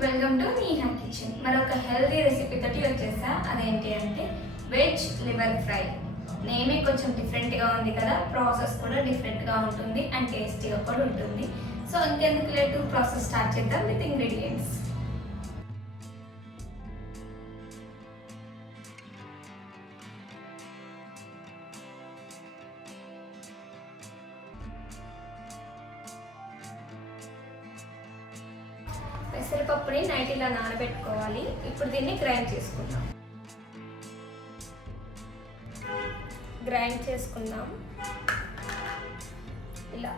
Welcome to Neeha kitchen. మరొక healthy recipe తోటి వచ్చేసా. అదేంటి అంటే వెజ్ లివర్ ఫ్రై. నేమే కొంచెం డిఫరెంట్గా ఉంది కదా. ప్రాసెస్ కూడా డిఫరెంట్గా ఉంటుంది. అండ్ టేస్టీగా కూడా ఉంటుంది. సో ఇంకెందుకు లేటు ప్రాసెస్ స్టార్ట్ చేద్దాం విత్ ఇంగ్రీడియంట్స్ పెసరపప్పుని నైట్ ఇలా నానబెట్టుకోవాలి. ఇప్పుడు దీన్ని గ్రైండ్ చేసుకుందాం. గ్రైండ్ చేసుకుందాం. ఇలా.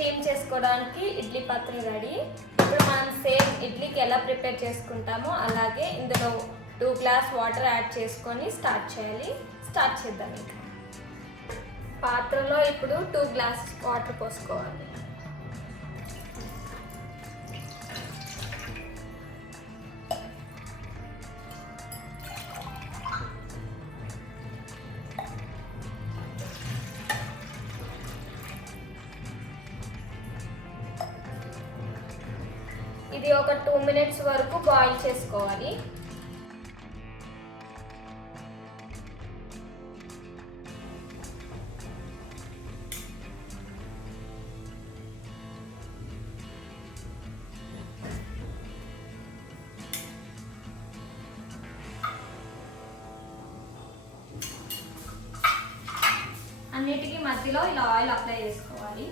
స్టీమ్ చేసుకోవడానికి ఇడ్లీ పాత్ర రెడీ. ఇప్పుడు మనం సేమ్ ఇడ్లీకి ఎలా ప్రిపేర్ చేసుకుంటామో అలాగే ఇందులో టూ గ్లాస్ వాటర్ యాడ్ చేసుకొని స్టార్ట్ చేయాలి. స్టార్ట్ చేద్దాం ఇంకా. పాత్రలో ఇప్పుడు టూ గ్లాస్ వాటర్ పోసుకోవాలి. ఇది ఒక టూ మినిట్స్ వరకు బాయిల్ చేసుకోవాలి. అన్నిటికీ మధ్యలో ఇలా ఆయిల్ అప్లై చేసుకోవాలి.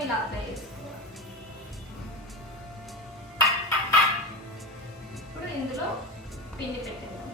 మొత్తం ఇలా అప్లై చేసుకోవాలి ఇప్పుడు ఇందులో పిండి పెట్టేద్దాం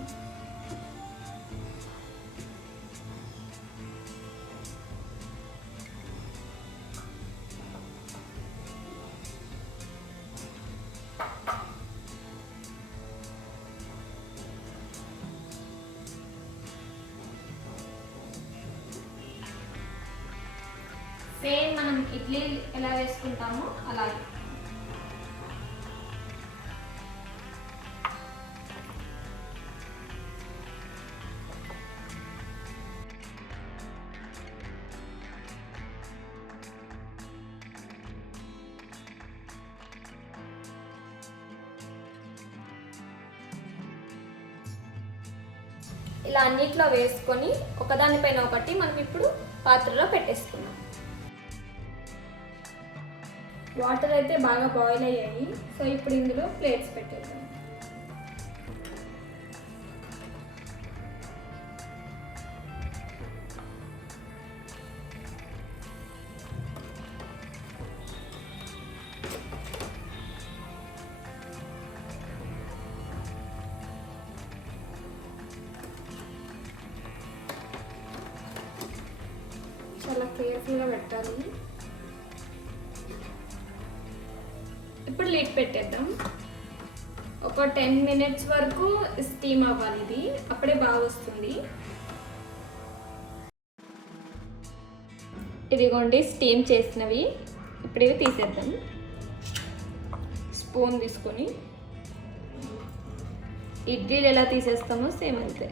ఇడ్లీ ఎలా వేసుకుంటామో అలాగే. ఇలా అన్నిట్లో వేసుకొని ఒకదానిపైన ఒకటి మనం ఇప్పుడు పాత్రలో పెట్టేసుకున్నాం వాటర్ అయితే బాగా బాయిల్ అయ్యాయి. సో ఇప్పుడు ఇందులో ప్లేట్స్ పెట్టేద్దాం. చాలా కేర్ఫుల్గా పెట్టాలి. ఇప్పుడు లిడ్ పెట్టేద్దాం. ఒక టెన్ మినిట్స్ వరకు స్టీమ్ అవ్వాలి ఇది. అప్పుడే బాగా వస్తుంది. ఇదిగోండి స్టీమ్ చేసినవి. ఇప్పుడు ఇవి తీసేద్దాం. స్పూన్ తీసుకొని. ఇడ్లీలు ఎలా తీసేస్తామో సేమ్ అంతే.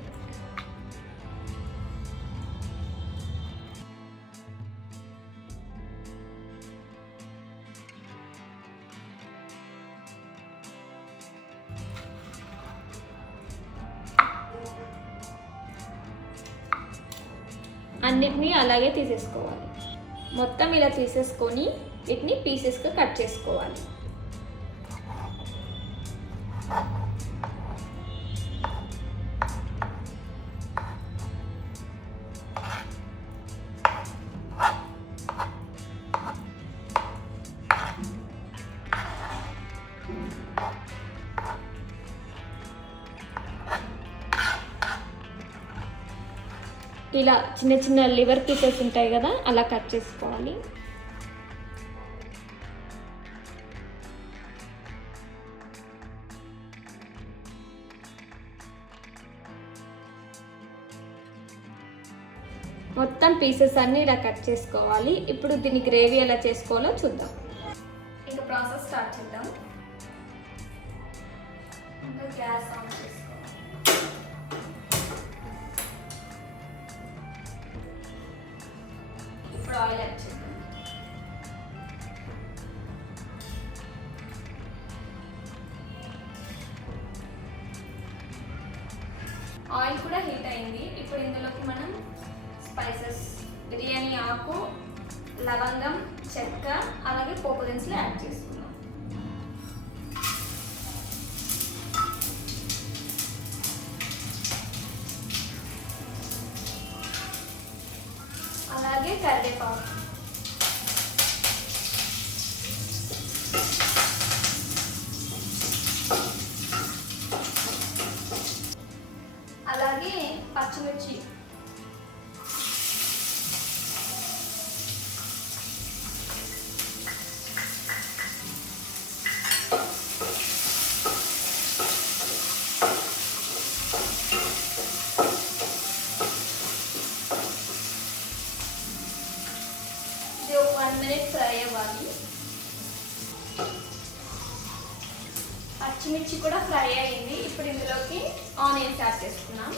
అన్నిటినీ అలాగే తీసేసుకోవాలి. మొత్తం ఇలా తీసేసుకొని వీటిని పీసెస్గా కట్ చేసుకోవాలి. ఇలా చిన్న చిన్న లివర్ పీసెస్ ఉంటాయి కదా అలా కట్ చేసుకోవాలి. మొత్తం పీసెస్ అన్ని ఇలా కట్ చేసుకోవాలి. ఇప్పుడు దీని గ్రేవీ ఎలా చేసుకోవాలో చూద్దాం. ఇంకా ప్రాసెస్ స్టార్ట్ చేద్దాం. ఇంకా గ్యాస్ ఆన్ చేసుకోవాలి ఆయిల్ యాడ్ ఆయిల్ కూడా హీట్ అయింది. ఇప్పుడు ఇందులోకి మనం స్పైసెస్ బిర్యానీ ఆకు లవంగం చెక్క అలాగే పోపు దినుసులు యాడ్ చేస్తాం పచ్చిమిర్చి. ఇది ఒక వన్ మినిట్ ఫ్రై అవ్వాలి. పచ్చిమిర్చి కూడా ఫ్రై అయింది. ఇప్పుడు ఇందులోకి ఆనియన్స్ యాడ్ చేసుకున్నాం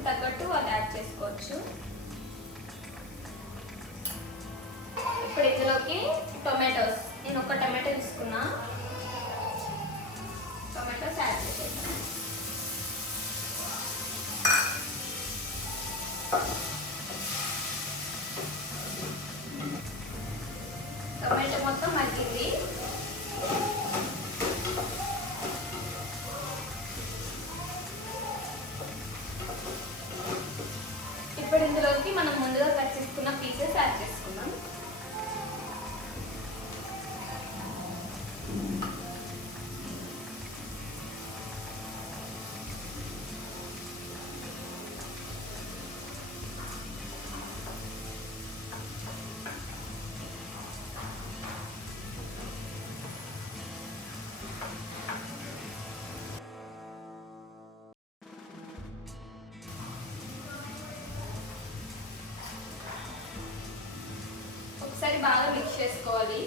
టేస్ట్కి తగ్గట్టు అది యాడ్ చేసుకోవచ్చు. ఇప్పుడు ఇందులోకి టొమాటోస్. నేను ఒక టొమాటో తీసుకున్నా. టొమాటోస్ యాడ్ బాగా మిక్స్ చేసుకోవాలి.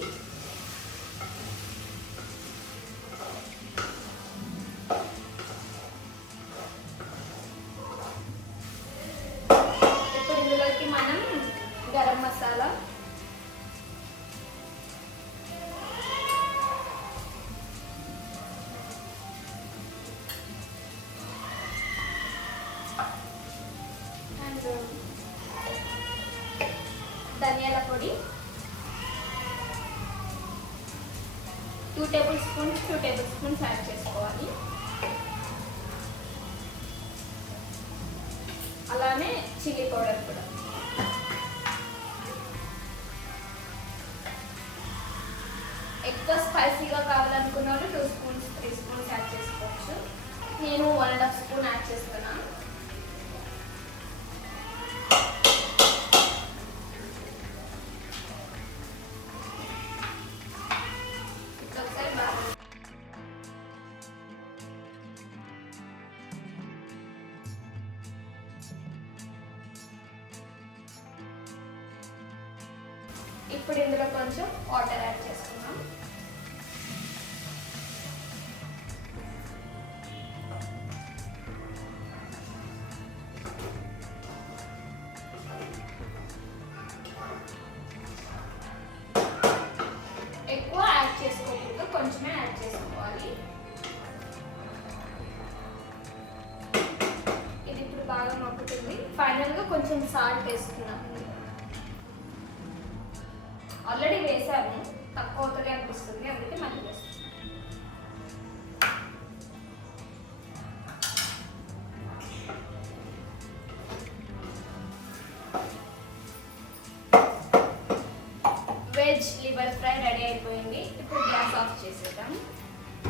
చిల్లీ పౌడర్ కూడా. ఎక్కువ స్పైసీగా కావాలనుకున్న వాళ్ళు two spoons three spoons add చేసుకోవచ్చు. నేను one and half spoon add చేస్తాను. కొంచెం వాటర్ యాడ్ చేసుకున్నాం ఎక్కువ యాడ్ చేసుకోకుండా కొంచెమే యాడ్ చేసుకోవాలి. ఇది ఇప్పుడు బాగా మగ్గుతుంది. ఫైనల్గా కొంచెం సాల్ట్ వేసుకున్నాం ఆల్రెడీ వేసాను తక్కువ అవుతుంది అనిపిస్తుంది. అందుకే మళ్ళీ వేస్తాను వెజ్ లివర్ ఫ్రై రెడీ అయిపోయింది. ఇప్పుడు గ్యాస్ ఆఫ్ చేసేద్దాం.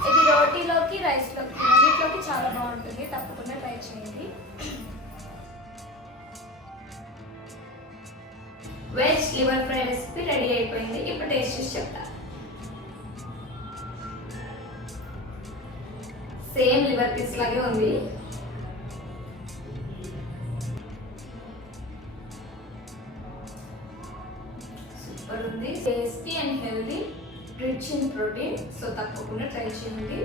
ఇది రోటీలోకి రైస్లోకి రెండింటిలోకి చాలా బాగుంటుంది. తప్పకుండా ట్రై చేయండి. Veg liver fry recipe ready అయిపోయింది. ఇప్పుడు టేస్ట్ చూసి చెప్తా. సేమ్ లివర్ పీస్ లాగే ఉంది. సూపర్ ఉంది. Tasty and healthy rich in protein. So తప్పకుండా ట్రై చేయండి.